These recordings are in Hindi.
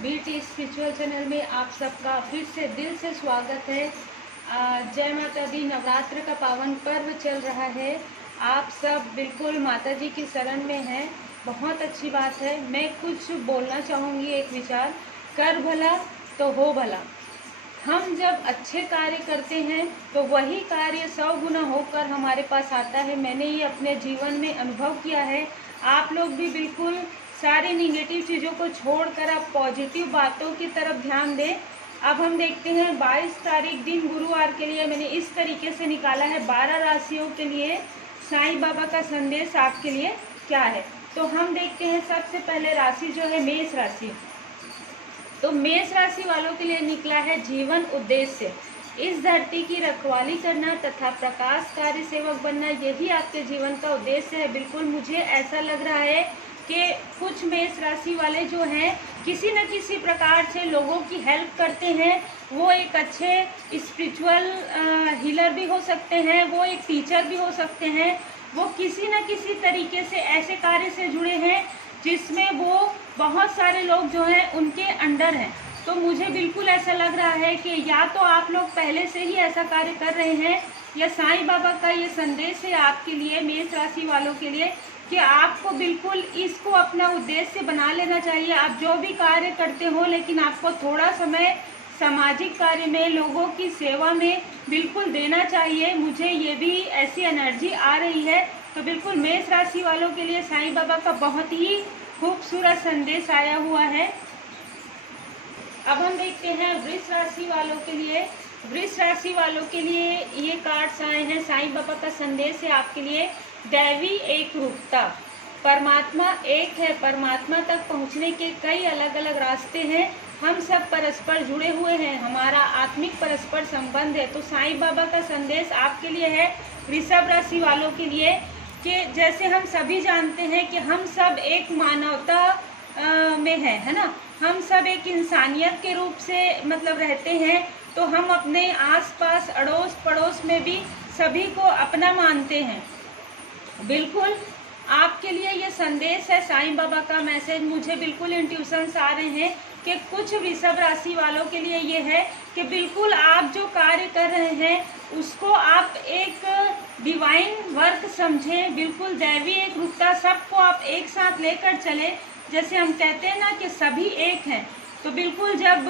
बीटी स्पिरिचुअल चैनल में आप सबका फिर से दिल से स्वागत है। जय माता दी। नवरात्र का पावन पर्व चल रहा है। आप सब बिल्कुल माता जी की शरण में हैं। बहुत अच्छी बात है। मैं कुछ बोलना चाहूँगी, एक विचार। कर भला तो हो भला। हम जब अच्छे कार्य करते हैं तो वही कार्य 100 गुना होकर हमारे पास आता है। मैंने ये अपने जीवन में अनुभव किया है। आप लोग भी बिल्कुल सारी निगेटिव चीज़ों को छोड़कर आप पॉजिटिव बातों की तरफ ध्यान दें। अब हम देखते हैं 22 तारीख दिन गुरुवार के लिए मैंने इस तरीके से निकाला है 12 राशियों के लिए साईं बाबा का संदेश आपके लिए क्या है। तो हम देखते हैं सबसे पहले राशि जो है मेष राशि। तो मेष राशि वालों के लिए निकला है जीवन उद्देश्य। इस धरती की रखवाली करना तथा प्रकाशकारी सेवक बनना, यही आपके जीवन का उद्देश्य है। बिल्कुल मुझे ऐसा लग रहा है कि कुछ मेष राशि वाले जो हैं किसी न किसी प्रकार से लोगों की हेल्प करते हैं। वो एक अच्छे स्पिरिचुअल हीलर भी हो सकते हैं, वो एक टीचर भी हो सकते हैं, वो किसी न किसी तरीके से ऐसे कार्य से जुड़े हैं जिसमें वो बहुत सारे लोग जो हैं उनके अंडर हैं। तो मुझे बिल्कुल ऐसा लग रहा है कि या तो आप लोग पहले से ही ऐसा कार्य कर रहे हैं या साईं बाबा का ये संदेश है आपके लिए, मेष राशि वालों के लिए, कि आपको बिल्कुल इसको अपना उद्देश्य बना लेना चाहिए। आप जो भी कार्य करते हो, लेकिन आपको थोड़ा समय सामाजिक कार्य में, लोगों की सेवा में बिल्कुल देना चाहिए। मुझे ये भी ऐसी एनर्जी आ रही है। तो बिल्कुल मेष राशि वालों के लिए साईं बाबा का बहुत ही खूबसूरत संदेश आया हुआ है। अब हम देखते हैं वृष राशि वालों के लिए। वृष राशि वालों के लिए ये कार्ड्स आए हैं। साईं बाबा का संदेश है आपके लिए दैवी एक रूपता। परमात्मा एक है। परमात्मा तक पहुंचने के कई अलग अलग रास्ते हैं। हम सब परस्पर जुड़े हुए हैं। हमारा आत्मिक परस्पर संबंध है। तो साईं बाबा का संदेश आपके लिए है वृषभ राशि वालों के लिए कि जैसे हम सभी जानते हैं कि हम सब एक मानवता में है ना। हम सब एक इंसानियत के रूप से मतलब रहते हैं। तो हम अपने आसपास अड़ोस पड़ोस में भी सभी को अपना मानते हैं। बिल्कुल आपके लिए ये संदेश है साईं बाबा का मैसेज। मुझे बिल्कुल इंट्यूशंस आ रहे हैं कि कुछ वृषभ राशि वालों के लिए ये है कि बिल्कुल आप जो कार्य कर रहे हैं उसको आप एक डिवाइन वर्क समझें। बिल्कुल दैवी एक रूपता, सबको आप एक साथ लेकर चलें। जैसे हम कहते हैं ना कि सभी एक हैं। तो बिल्कुल जब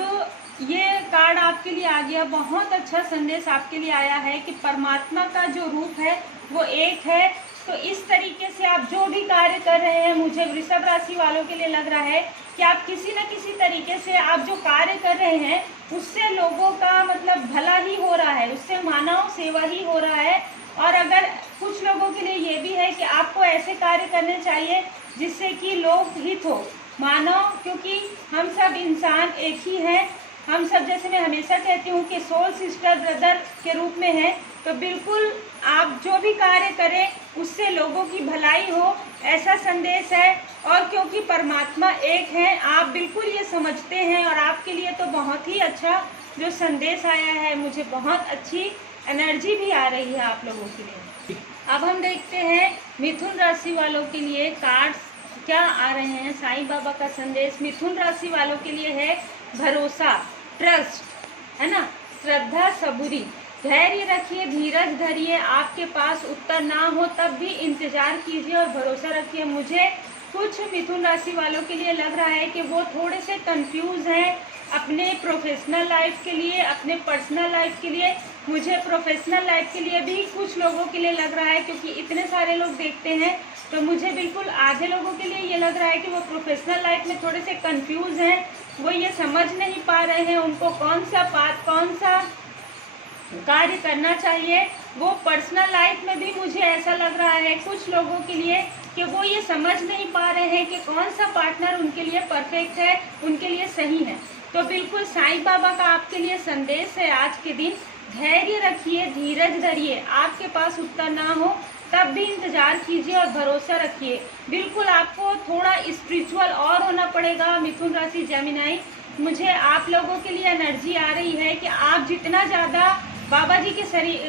ये कार्ड आपके लिए आ गया, बहुत अच्छा संदेश आपके लिए आया है कि परमात्मा का जो रूप है वो एक है। तो इस तरीके से आप जो भी कार्य कर रहे हैं, मुझे वृषभ राशि वालों के लिए लग रहा है कि आप किसी न किसी तरीके से आप जो कार्य कर रहे हैं उससे लोगों का मतलब भला ही हो रहा है, उससे मानव सेवा ही हो रहा है। और अगर कुछ लोगों के लिए ये भी है कि आपको ऐसे कार्य करने चाहिए जिससे कि लोग हित हो, मानव, क्योंकि हम सब इंसान एक ही हैं। हम सब, जैसे मैं हमेशा कहती हूँ कि सोल सिस्टर ब्रदर के रूप में है। तो बिल्कुल आप जो भी कार्य करें उससे लोगों की भलाई हो, ऐसा संदेश है। और क्योंकि परमात्मा एक है, आप बिल्कुल ये समझते हैं और आपके लिए तो बहुत ही अच्छा जो संदेश आया है। मुझे बहुत अच्छी एनर्जी भी आ रही है आप लोगों के लिए। अब हम देखते हैं मिथुन राशि वालों के लिए कार्ड्स क्या आ रहे हैं। साईं बाबा का संदेश मिथुन राशि वालों के लिए है भरोसा, ट्रस्ट, है ना, श्रद्धा, सबूरी। धैर्य रखिए, धीरज धरिए। आपके पास उत्तर ना हो तब भी इंतजार कीजिए और भरोसा रखिए। मुझे कुछ मिथुन राशि वालों के लिए लग रहा है कि वो थोड़े से कंफ्यूज हैं अपने प्रोफेशनल लाइफ के लिए, अपने पर्सनल लाइफ के लिए। मुझे प्रोफेशनल लाइफ के लिए भी कुछ लोगों के लिए लग रहा है, क्योंकि इतने सारे लोग देखते हैं। तो मुझे बिल्कुल आधे लोगों के लिए ये लग रहा है कि वो प्रोफेशनल लाइफ में थोड़े से कंफ्यूज हैं। वो ये समझ नहीं पा रहे हैं उनको कौन सा पाथ, कौन सा कार्य करना चाहिए। वो पर्सनल लाइफ में भी मुझे ऐसा लग रहा है कुछ लोगों के लिए कि वो ये समझ नहीं पा रहे हैं कि कौन सा पार्टनर उनके लिए परफेक्ट है, उनके लिए सही है। तो बिल्कुल साईं बाबा का आपके लिए संदेश है आज के दिन, धैर्य रखिए, धीरज धरिए। आपके पास उत्तर ना हो तब भी इंतजार कीजिए और भरोसा रखिए। बिल्कुल आपको थोड़ा स्पिरिचुअल और होना पड़ेगा मिथुन राशि जेमिनाई। मुझे आप लोगों के लिए एनर्जी आ रही है कि आप जितना ज़्यादा बाबा जी के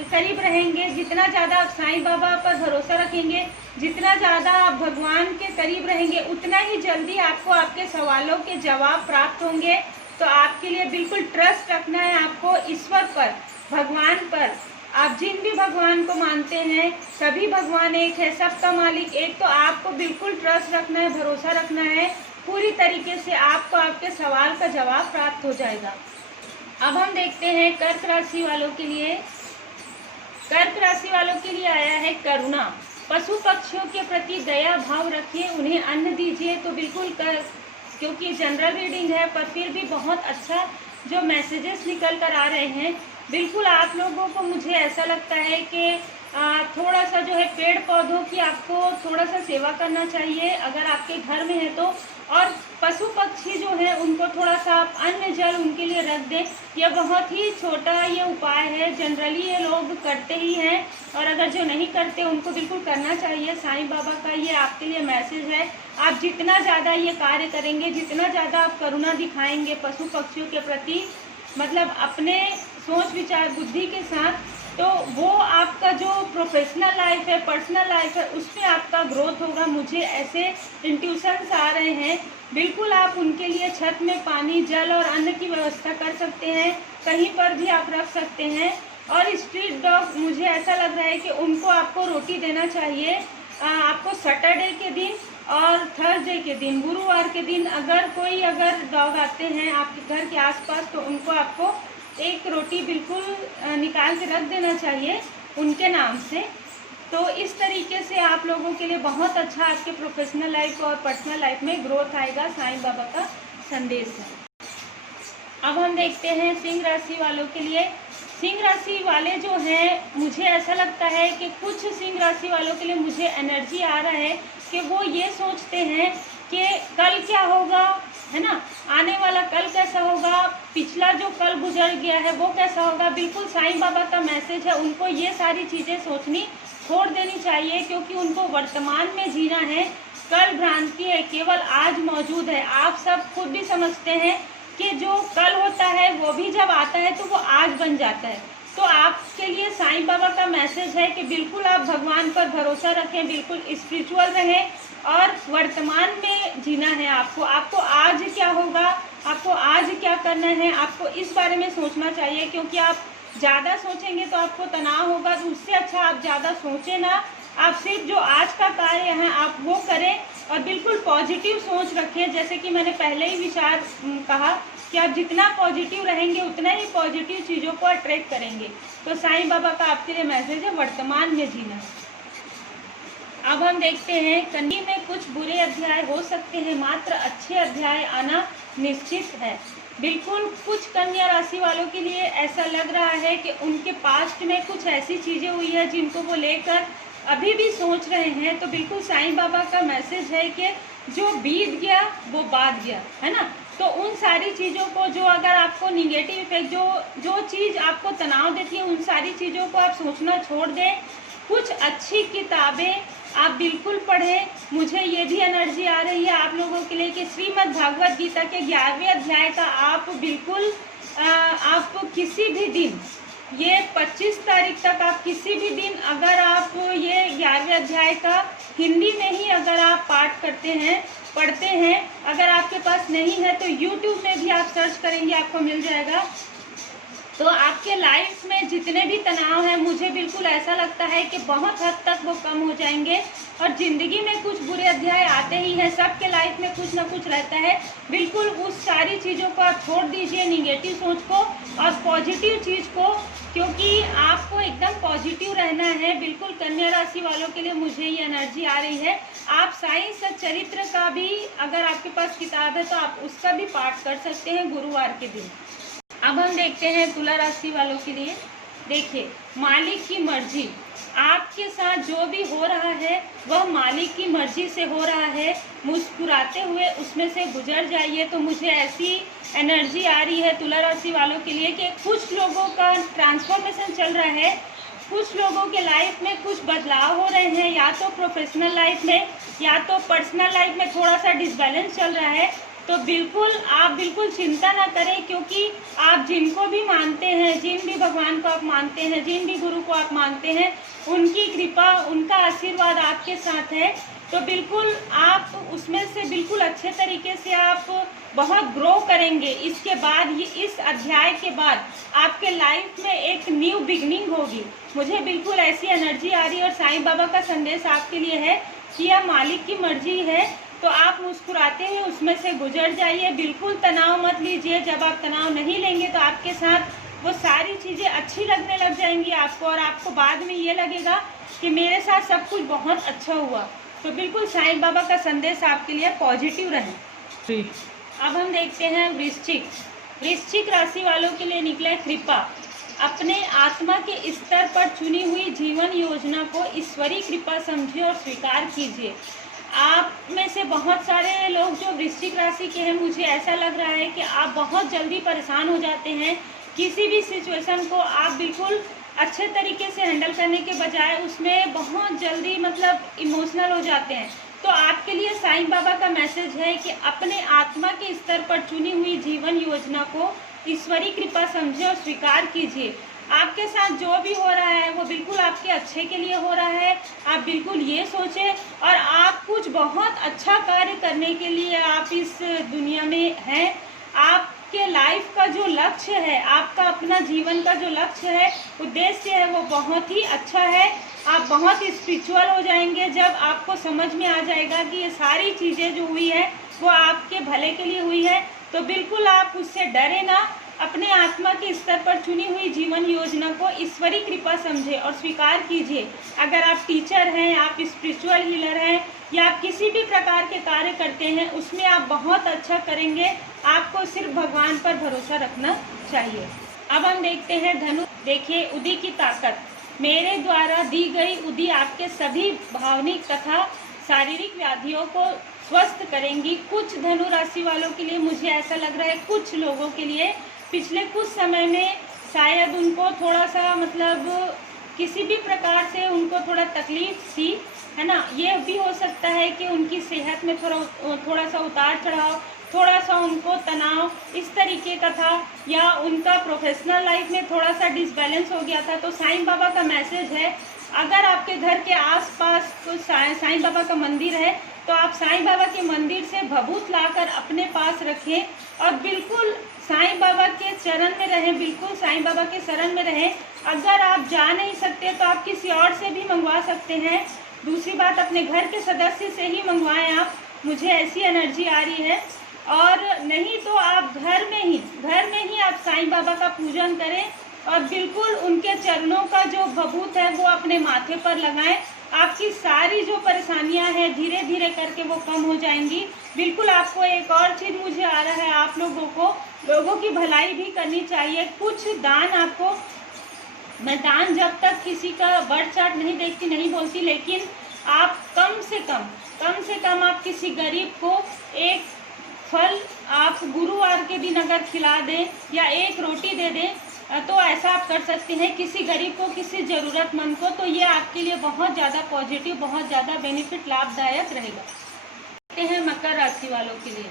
करीब रहेंगे, जितना ज़्यादा आप साईं बाबा पर भरोसा रखेंगे, जितना ज़्यादा आप भगवान के करीब रहेंगे, उतना ही जल्दी आपको आपके सवालों के जवाब प्राप्त होंगे। तो आपके लिए बिल्कुल ट्रस्ट रखना है आपको ईश्वर पर, भगवान पर। आप जिन भी भगवान को मानते हैं, सभी भगवान एक है, सबका मालिक एक। तो आपको बिल्कुल ट्रस्ट रखना है, भरोसा रखना है, पूरी तरीके से आपको आपके सवाल का जवाब प्राप्त हो जाएगा। अब हम देखते हैं कर्क राशि वालों के लिए। कर्क राशि वालों के लिए आया है करुणा। पशु पक्षियों के प्रति दया भाव रखिए, उन्हें अन्न दीजिए। तो बिल्कुल क्योंकि जनरल रीडिंग है, पर फिर भी बहुत अच्छा जो मैसेजेस निकल कर आ रहे हैं, बिल्कुल आप लोगों को मुझे ऐसा लगता है कि थोड़ा सा जो है पेड़ पौधों की आपको थोड़ा सा सेवा करना चाहिए अगर आपके घर में है तो। और पशु पक्षी जो है उनको थोड़ा सा अन्न जल उनके लिए रख दें। यह बहुत ही छोटा ये उपाय है, जनरली ये लोग करते ही हैं, और अगर जो नहीं करते उनको बिल्कुल करना चाहिए। साईं बाबा का ये आपके लिए मैसेज है। आप जितना ज़्यादा ये कार्य करेंगे, जितना ज़्यादा आप करुणा दिखाएंगे पशु पक्षियों के प्रति, मतलब अपने सोच विचार बुद्धि के साथ, तो वो आपका जो प्रोफेशनल लाइफ है, पर्सनल लाइफ है, उसमें आपका ग्रोथ होगा। मुझे ऐसे इंट्यूशंस आ रहे हैं। बिल्कुल आप उनके लिए छत में पानी, जल और अन्न की व्यवस्था कर सकते हैं, कहीं पर भी आप रख सकते हैं। और स्ट्रीट डॉग, मुझे ऐसा लग रहा है कि उनको आपको रोटी देना चाहिए। आपको सैटरडे के दिन और थर्सडे के दिन, गुरुवार के दिन अगर डॉग आते हैं आपके घर के आसपास, तो उनको आपको एक रोटी बिल्कुल निकाल के रख देना चाहिए उनके नाम से। तो इस तरीके से आप लोगों के लिए बहुत अच्छा आपके प्रोफेशनल लाइफ और पर्सनल लाइफ में ग्रोथ आएगा। साईं बाबा का संदेश है। अब हम देखते हैं सिंह राशि वालों के लिए। सिंह राशि वाले जो हैं, मुझे ऐसा लगता है कि कुछ सिंह राशि वालों के लिए मुझे एनर्जी आ रहा है कि वो ये सोचते हैं कि कल क्या होगा, है ना, आने वाला कल कैसा होगा, पिछला जो कल गुजर गया है वो कैसा होगा। बिल्कुल साईं बाबा का मैसेज है, उनको ये सारी चीज़ें सोचनी छोड़ देनी चाहिए, क्योंकि उनको वर्तमान में जीना है। कल भ्रांति है, केवल आज मौजूद है। आप सब खुद भी समझते हैं कि जो कल होता है वो भी जब आता है तो वो आज बन जाता है। तो आपके लिए साईं बाबा का मैसेज है कि बिल्कुल आप भगवान पर भरोसा रखें, बिल्कुल स्पिरिचुअल रहें और वर्तमान में जीना है। आपको आज क्या होगा, आपको आज क्या करना है, आपको इस बारे में सोचना चाहिए। क्योंकि आप ज़्यादा सोचेंगे तो आपको तनाव होगा, तो उससे अच्छा आप ज़्यादा सोचें ना। आप सिर्फ जो आज का कार्य है आप वो करें और बिल्कुल पॉजिटिव सोच रखें। जैसे कि मैंने पहले ही विचार कहा कि आप जितना पॉजिटिव रहेंगे उतना ही पॉजिटिव चीज़ों को अट्रैक्ट करेंगे। तो साईं बाबा का आपके लिए मैसेज है, वर्तमान में जीना। अब हम देखते हैं कन्या में कुछ बुरे अध्याय हो सकते हैं, मात्र अच्छे अध्याय आना निश्चित है। बिल्कुल कुछ कन्या राशि वालों के लिए ऐसा लग रहा है कि उनके पास्ट में कुछ ऐसी चीज़ें हुई है जिनको वो लेकर अभी भी सोच रहे हैं। तो बिल्कुल साईं बाबा का मैसेज है कि जो बीत गया वो बात गया, है ना। तो उन सारी चीज़ों को, जो अगर आपको निगेटिव इफेक्ट, जो चीज़ आपको तनाव देती है, उन सारी चीज़ों को आप सोचना छोड़ दें। कुछ अच्छी किताबें आप बिल्कुल पढ़ें। मुझे ये भी एनर्जी आ रही है आप लोगों के लिए कि श्रीमद् भागवत गीता के 11वें अध्याय का आप बिल्कुल आप किसी भी दिन, ये 25 तारीख तक आप किसी भी दिन अगर आप ये 11वें अध्याय का हिंदी में ही अगर आप पाठ करते हैं, पढ़ते हैं, अगर आपके पास नहीं है तो YouTube में भी आप सर्च करेंगे, आपको मिल जाएगा। तो आपके लाइफ में जितने भी तनाव हैं, मुझे बिल्कुल ऐसा लगता है कि बहुत हद तक वो कम हो जाएंगे। और ज़िंदगी में कुछ बुरे अध्याय आते ही हैं, सबके लाइफ में कुछ ना कुछ रहता है। बिल्कुल उस सारी चीज़ों को आप छोड़ दीजिए, निगेटिव सोच को और पॉजिटिव चीज़ को, क्योंकि आपको एकदम पॉजिटिव रहना है। बिल्कुल कन्या राशि वालों के लिए मुझे ये एनर्जी आ रही है। आप साईं सच्चरित्र का भी अगर आपके पास किताब है तो आप उसका भी पाठ कर सकते हैं गुरुवार के दिन। अब हम देखते हैं तुला राशि वालों के लिए। देखिए, मालिक की मर्जी, आपके साथ जो भी हो रहा है वह मालिक की मर्जी से हो रहा है। मुस्कुराते हुए उसमें से गुजर जाइए। तो मुझे ऐसी एनर्जी आ रही है तुला राशि वालों के लिए कि कुछ लोगों का ट्रांसफॉर्मेशन चल रहा है, कुछ लोगों के लाइफ में कुछ बदलाव हो रहे हैं, या तो प्रोफेशनल लाइफ में या तो पर्सनल लाइफ में थोड़ा सा डिसबैलेंस चल रहा है। तो बिल्कुल आप बिल्कुल चिंता ना करें, क्योंकि आप जिनको भी मानते हैं, जिन भी भगवान को आप मानते हैं, जिन भी गुरु को आप मानते हैं, उनकी कृपा, उनका आशीर्वाद आपके साथ है। तो बिल्कुल आप उसमें से बिल्कुल अच्छे तरीके से आप बहुत ग्रो करेंगे। इसके बाद ये इस अध्याय के बाद आपके लाइफ में एक न्यू बिगनिंग होगी। मुझे बिल्कुल ऐसी एनर्जी आ रही है और साईं बाबा का संदेश आपके लिए है कि यह मालिक की मर्जी है, तो आप मुस्कुराते हुए उसमें से गुजर जाइए। बिल्कुल तनाव मत लीजिए। जब आप तनाव नहीं लेंगे तो आपके साथ वो सारी चीज़ें अच्छी लगने लग जाएंगी आपको, और आपको बाद में ये लगेगा कि मेरे साथ सब कुछ बहुत अच्छा हुआ। तो बिल्कुल साईं बाबा का संदेश आपके लिए पॉजिटिव रहे। अब हम देखते हैं वृश्चिक राशि वालों के लिए निकला है कृपा। अपने आत्मा के स्तर पर चुनी हुई जीवन योजना को ईश्वरीय कृपा समझिए और स्वीकार कीजिए। आप में से बहुत सारे लोग जो वृश्चिक राशि के हैं, मुझे ऐसा लग रहा है कि आप बहुत जल्दी परेशान हो जाते हैं। किसी भी सिचुएशन को आप बिल्कुल अच्छे तरीके से हैंडल करने के बजाय उसमें बहुत जल्दी मतलब इमोशनल हो जाते हैं। तो आपके लिए साईं बाबा का मैसेज है कि अपने आत्मा के स्तर पर चुनी हुई जीवन योजना को ईश्वरीय कृपा समझे और स्वीकार कीजिए। आपके साथ जो भी हो रहा है वो बिल्कुल आपके अच्छे के लिए हो रहा है। आप बिल्कुल ये सोचें, और आप कुछ बहुत अच्छा कार्य करने के लिए आप इस दुनिया में हैं। आपके लाइफ का जो लक्ष्य है, आपका अपना जीवन का जो लक्ष्य है, उद्देश्य है, वो बहुत ही अच्छा है। आप बहुत स्पिरिचुअल हो जाएंगे जब आपको समझ में आ जाएगा कि ये सारी चीज़ें जो हुई है वो आपके भले के लिए हुई है। तो बिल्कुल आप उससे डरे ना। अपने आत्मा के स्तर पर चुनी हुई जीवन योजना को ईश्वरीय कृपा समझे और स्वीकार कीजिए। अगर आप टीचर हैं, आप स्पिरिचुअल हीलर हैं, या आप किसी भी प्रकार के कार्य करते हैं, उसमें आप बहुत अच्छा करेंगे। आपको सिर्फ भगवान पर भरोसा रखना चाहिए। अब हम देखते हैं धनु। देखिए, उदी की ताकत। मेरे द्वारा दी गई उदी आपके सभी भावनिक तथा शारीरिक व्याधियों को स्वस्थ करेंगी। कुछ धनु राशि वालों के लिए मुझे ऐसा लग रहा है, कुछ लोगों के लिए पिछले कुछ समय में शायद उनको थोड़ा सा मतलब किसी भी प्रकार से उनको थोड़ा तकलीफ थी, है ना। ये भी हो सकता है कि उनकी सेहत में थोड़ा सा उतार चढ़ाव, थोड़ा सा उनको तनाव इस तरीके का था, या उनका प्रोफेशनल लाइफ में थोड़ा सा डिसबैलेंस हो गया था। तो साईं बाबा का मैसेज है, अगर आपके घर के आसपास कोई साईं बाबा का मंदिर है तो आप साईं बाबा के मंदिर से भभूत लाकर अपने पास रखें और बिल्कुल साईं बाबा के चरण में रहें, बिल्कुल साईं बाबा के शरण में रहें। अगर आप जा नहीं सकते तो आप किसी और से भी मंगवा सकते हैं। दूसरी बात, अपने घर के सदस्य से ही मंगवाएं आप, मुझे ऐसी एनर्जी आ रही है। और नहीं तो आप घर में ही आप साईं बाबा का पूजन करें और बिल्कुल उनके चरणों का जो भभूत है वो अपने माथे पर लगाएं। आपकी सारी जो परेशानियां हैं धीरे धीरे करके वो कम हो जाएंगी। बिल्कुल आपको एक और चीज़ मुझे आ रहा है, आप लोगों की भलाई भी करनी चाहिए। कुछ दान आपको, मैं दान जब तक किसी का बर्थ चार्ट नहीं देखती नहीं बोलती, लेकिन आप कम से कम आप किसी गरीब को एक फल आप गुरुवार के दिन अगर खिला दें या एक रोटी दे दें, तो ऐसा आप कर सकते हैं किसी गरीब को, किसी ज़रूरतमंद को। तो ये आपके लिए बहुत ज़्यादा पॉजिटिव, बहुत ज़्यादा बेनिफिट, लाभदायक रहेगा। देखते हैं मकर राशि वालों के लिए।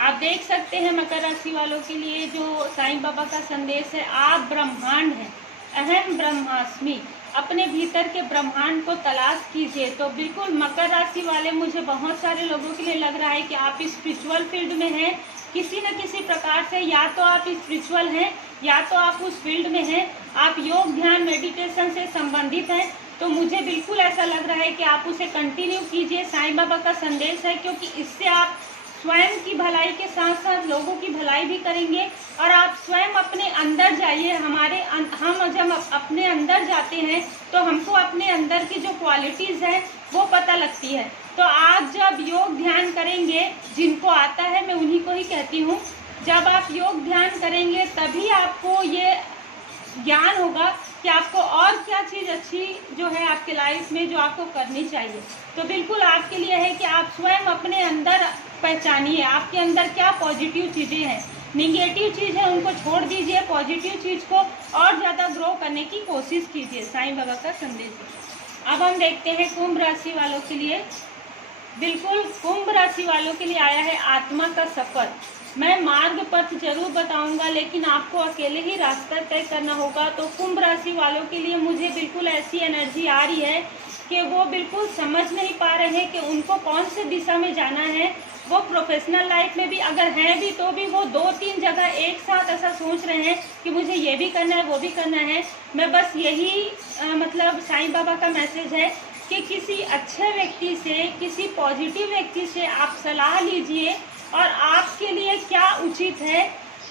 आप देख सकते हैं मकर राशि वालों के लिए जो साईं बाबा का संदेश है, आप ब्रह्मांड हैं, अहम ब्रह्मास्मि। अपने भीतर के ब्रह्मांड को तलाश कीजिए। तो बिल्कुल मकर राशि वाले, मुझे बहुत सारे लोगों के लिए लग रहा है कि आप स्पिरिचुअल फील्ड में हैं किसी न किसी प्रकार से, या तो आप स्पिरिचुअल हैं या तो आप उस फील्ड में हैं, आप योग ध्यान मेडिटेशन से संबंधित हैं। तो मुझे बिल्कुल ऐसा लग रहा है कि आप उसे कंटिन्यू कीजिए। साईं बाबा का संदेश है, क्योंकि इससे आप स्वयं की भलाई के साथ साथ लोगों की भलाई भी करेंगे। और आप स्वयं अपने अंदर जाइए। हम जब अपने अंदर जाते हैं तो हमको अपने अंदर की जो क्वालिटीज़ है वो पता लगती है। तो आप जब योग ध्यान करेंगे, जिनको आता है मैं उन्हीं को ही कहती हूँ, जब आप योग ध्यान करेंगे तभी आपको ये ज्ञान होगा कि आपको और क्या चीज़ अच्छी जो है आपके लाइफ में जो आपको करनी चाहिए। तो बिल्कुल आपके लिए है कि आप स्वयं अपने अंदर पहचानिए, आपके अंदर क्या पॉजिटिव चीज़ें हैं, निगेटिव चीज़ है उनको छोड़ दीजिए, पॉजिटिव चीज़ को और ज़्यादा ग्रो करने की कोशिश कीजिए। साईं बाबा का संदेश है। अब हम देखते हैं कुंभ राशि वालों के लिए। बिल्कुल कुंभ राशि वालों के लिए आया है आत्मा का सफर। मैं मार्ग पथ जरूर बताऊंगा, लेकिन आपको अकेले ही रास्ता तय करना होगा। तो कुंभ राशि वालों के लिए मुझे बिल्कुल ऐसी एनर्जी आ रही है कि वो बिल्कुल समझ नहीं पा रहे हैं कि उनको कौन से दिशा में जाना है। वो प्रोफेशनल लाइफ में भी अगर हैं भी तो भी वो 2-3 जगह एक साथ ऐसा सोच रहे हैं कि मुझे ये भी करना है वो भी करना है। मैं बस यही मतलब साईं बाबा का मैसेज है कि किसी अच्छे व्यक्ति से, किसी पॉजिटिव व्यक्ति से आप सलाह लीजिए और आपके लिए क्या उचित है,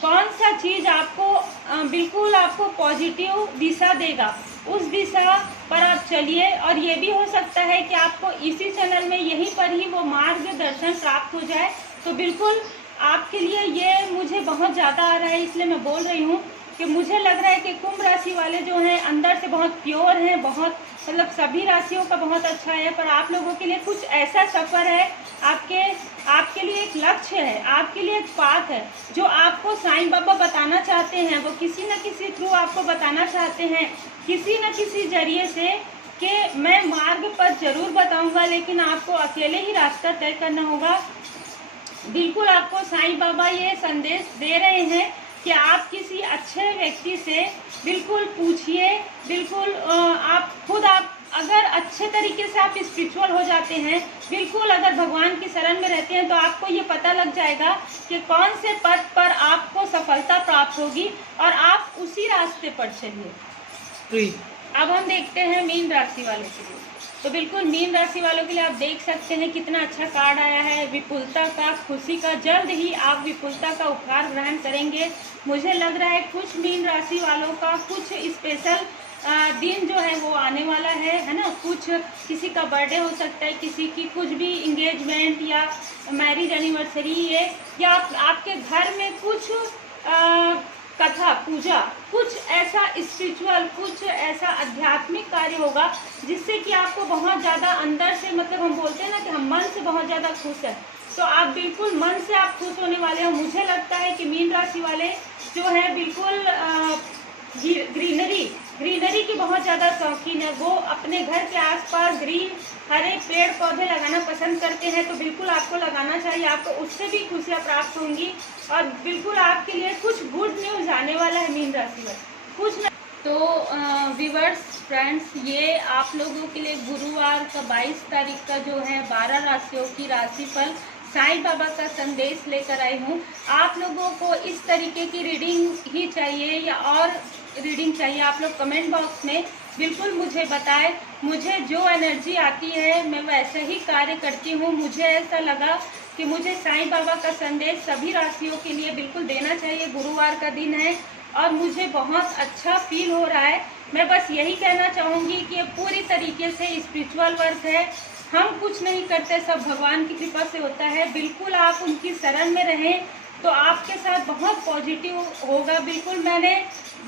कौन सा चीज़ आपको बिल्कुल आपको पॉजिटिव दिशा देगा, उस दिशा पर आप चलिए। और ये भी हो सकता है कि आपको इसी चैनल में यहीं पर ही वो मार्गदर्शन प्राप्त हो जाए। तो बिल्कुल आपके लिए ये मुझे बहुत ज़्यादा आ रहा है, इसलिए मैं बोल रही हूँ कि मुझे लग रहा है कि कुंभ राशि वाले जो हैं अंदर से बहुत प्योर हैं, बहुत मतलब सभी राशियों का बहुत अच्छा है, पर आप लोगों के लिए कुछ ऐसा सफ़र है, आपके लिए एक लक्ष्य है, आपके लिए एक पाथ है जो आपको साईं बाबा बताना चाहते हैं। वो किसी न किसी थ्रू आपको बताना चाहते हैं, किसी न किसी जरिए से, कि मैं मार्ग पर जरूर बताऊंगा, लेकिन आपको अकेले ही रास्ता तय करना होगा। बिल्कुल आपको साईं बाबा ये संदेश दे रहे हैं कि आप किसी अच्छे व्यक्ति से बिल्कुल पूछिए। बिल्कुल आप अगर अच्छे तरीके से आप स्पिरिचुअल हो जाते हैं, बिल्कुल अगर भगवान की शरण में रहते हैं, तो आपको ये पता लग जाएगा कि कौन से पथ पर आपको सफलता प्राप्त होगी और आप उसी रास्ते पर चलिए। अब हम देखते हैं मीन राशि वालों के लिए। तो बिल्कुल मीन राशि वालों के लिए आप देख सकते हैं कितना अच्छा कार्ड आया है, विपुलता का, खुशी का। जल्द ही आप विपुलता का उपहार ग्रहण करेंगे। मुझे लग रहा है कुछ मीन राशि वालों का कुछ स्पेशल दिन जो है वो आने वाला है ना। कुछ किसी का बर्थडे हो सकता है, किसी की कुछ भी इंगेजमेंट या मैरिज एनिवर्सरी है, या आपके घर में कुछ कथा पूजा, कुछ ऐसा स्पिरिचुअल, कुछ ऐसा आध्यात्मिक कार्य होगा जिससे कि आपको बहुत ज़्यादा अंदर से, मतलब हम बोलते हैं ना कि हम मन से बहुत ज़्यादा खुश हैं। तो आप बिल्कुल मन से आप खुश होने वाले हो। मुझे लगता है कि मीन राशि वाले जो है बिल्कुल ग्रीनरी की बहुत ज़्यादा शौकीन है। वो अपने घर के आसपास ग्रीन हरे पेड़ पौधे लगाना पसंद करते हैं। तो बिल्कुल आपको लगाना चाहिए, आपको उससे भी खुशियाँ प्राप्त होंगी। और बिल्कुल आपके लिए कुछ गुड न्यूज़ आने वाला है मीन राशि में, कुछ न। तो व्यूअर्स फ्रेंड्स, ये आप लोगों के लिए गुरुवार का 22 तारीख का जो है 12 राशियों की राशिफल साईं बाबा का संदेश लेकर आई हूँ। आप लोगों को इस तरीके की रीडिंग ही चाहिए या और रीडिंग चाहिए, आप लोग कमेंट बॉक्स में बिल्कुल मुझे बताएं। मुझे जो एनर्जी आती है मैं वैसे ही कार्य करती हूँ। मुझे ऐसा लगा कि मुझे साईं बाबा का संदेश सभी राशियों के लिए बिल्कुल देना चाहिए। गुरुवार का दिन है और मुझे बहुत अच्छा फील हो रहा है। मैं बस यही कहना चाहूँगी कि ये पूरी तरीके से स्पिरिचुअल वर्क है। हम कुछ नहीं करते, सब भगवान की कृपा से होता है। बिल्कुल आप उनकी शरण में रहें तो आपके साथ बहुत पॉजिटिव होगा। बिल्कुल मैंने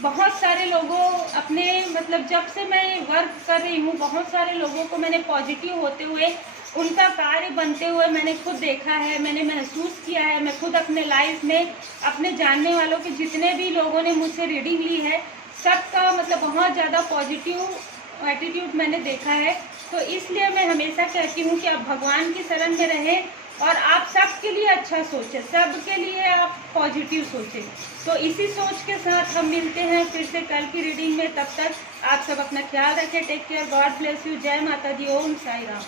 बहुत सारे लोगों अपने मतलब जब से मैं वर्क कर रही हूँ, बहुत सारे लोगों को मैंने पॉजिटिव होते हुए, उनका कार्य बनते हुए मैंने खुद देखा है, मैंने महसूस किया है। मैं खुद अपने लाइफ में अपने जानने वालों के जितने भी लोगों ने मुझसे रीडिंग ली है, सबका मतलब बहुत ज़्यादा पॉजिटिव एटीट्यूड मैंने देखा है। तो इसलिए मैं हमेशा कहती हूँ कि आप भगवान की शरण में रहें और आप सबके लिए अच्छा सोचें, सबके लिए आप पॉजिटिव सोचें। तो इसी सोच के साथ हम मिलते हैं फिर से कल की रीडिंग में। तब तक आप सब अपना ख्याल रखें। Take care, God bless you. जय माता दी, ओम साई राम।